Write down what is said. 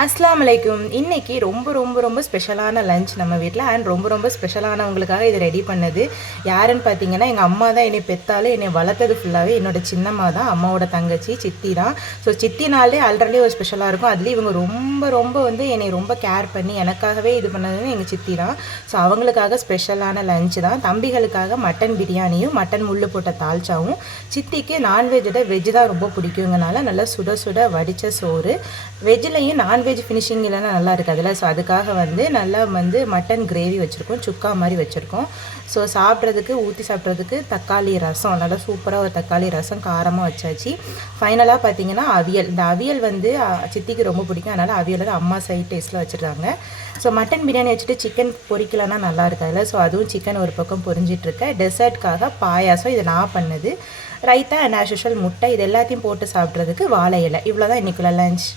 அஸ்ஸலாமு அலைக்கும். இன்னைக்கு ரொம்ப ரொம்ப ரொம்ப ஸ்பெஷலான லஞ்ச் நம்ம வீட்டில். அண்ட் ரொம்ப ரொம்ப ஸ்பெஷலானவங்களுக்காக இது ரெடி பண்ணது யாருன்னு பார்த்தீங்கன்னா, எங்கள் அம்மா தான் என்னை பெற்றாலும் என்னை வளர்த்தது ஃபுல்லாகவே என்னோட சின்னம்மா தான், அம்மாவோட தங்கச்சி சித்தி தான். ஸோ சித்தினாலே ஆல்ரெடி ஒரு ஸ்பெஷலாக இருக்கும். அதுலேயும் இவங்க ரொம்ப ரொம்ப வந்து என்னை ரொம்ப கேர் பண்ணி எனக்காகவே இது பண்ணதுன்னு எங்கள் சித்தி தான். ஸோ அவங்களுக்காக ஸ்பெஷலான லஞ்ச் தான். தம்பிகளுக்காக மட்டன் பிரியாணியும் மட்டன் முள்ளு போட்ட தால்ச்சாவும், சித்திக்கு நான்வெஜ்ஜோட வெஜ் தான் ரொம்ப பிடிக்குங்கனால நல்லா சுட சுட வடித்த சோறு. வெஜ்லேயும் நான்வெஜ் ஃபினிஷிங் இல்லைன்னா நல்லா இருக்காதுல்ல. ஸோ அதுக்காக வந்து நல்லா வந்து மட்டன் கிரேவி வச்சுருக்கோம், சுக்கா மாதிரி வச்சுருக்கோம். ஸோ சாப்பிட்றதுக்கு ஊற்றி சாப்பிட்றதுக்கு தக்காளி ரசம், நல்லா சூப்பராக ஒரு தக்காளி ரசம் காரமாக வச்சாச்சு. ஃபைனலாக பார்த்தீங்கன்னா அவியல். இந்த அவியல் வந்து சித்திக்கு ரொம்ப பிடிக்கும், அதனால் அவியல் வந்து அம்மா சைட் டேஸ்ட்டில் வச்சுருக்காங்க. ஸோ மட்டன் பிரியாணி வச்சுட்டு சிக்கன் பொரிக்கலன்னா நல்லா இருக்காதுல்ல. ஸோ அதுவும் சிக்கன் ஒரு பக்கம் பொரிஞ்சிட்ருக்கேன். டெசர்ட்காக பாயாசம், இது நான் பண்ணது. ரைத்தா அண்ட் ஆஸ் யூஷுவல் முட்டை, இது எல்லாத்தையும் போட்டு சாப்பிட்றதுக்கு வாழை இலை. இவ்வளோ தான் இன்றைக்குள்ள லஞ்ச்.